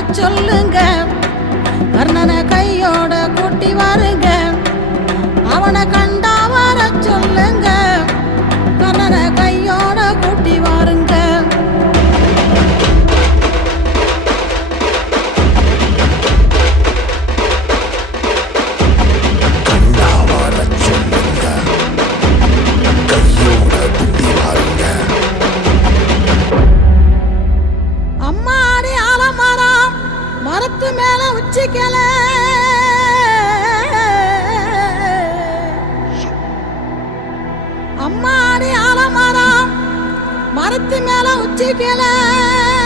சொல்லுங்க, கர்ணனை கையோட கூட்டி வாருங்க. அவனை கண்டா வர சொல்லுங்க, கர்ணனை கையோட கூட்டி வாருங்க. அம்மாடி ஆலமரம் மரத்து மேல உச்சிக்கல, அம்மாடி ஆலமரம் மரத்து மேல உச்சிக்கல.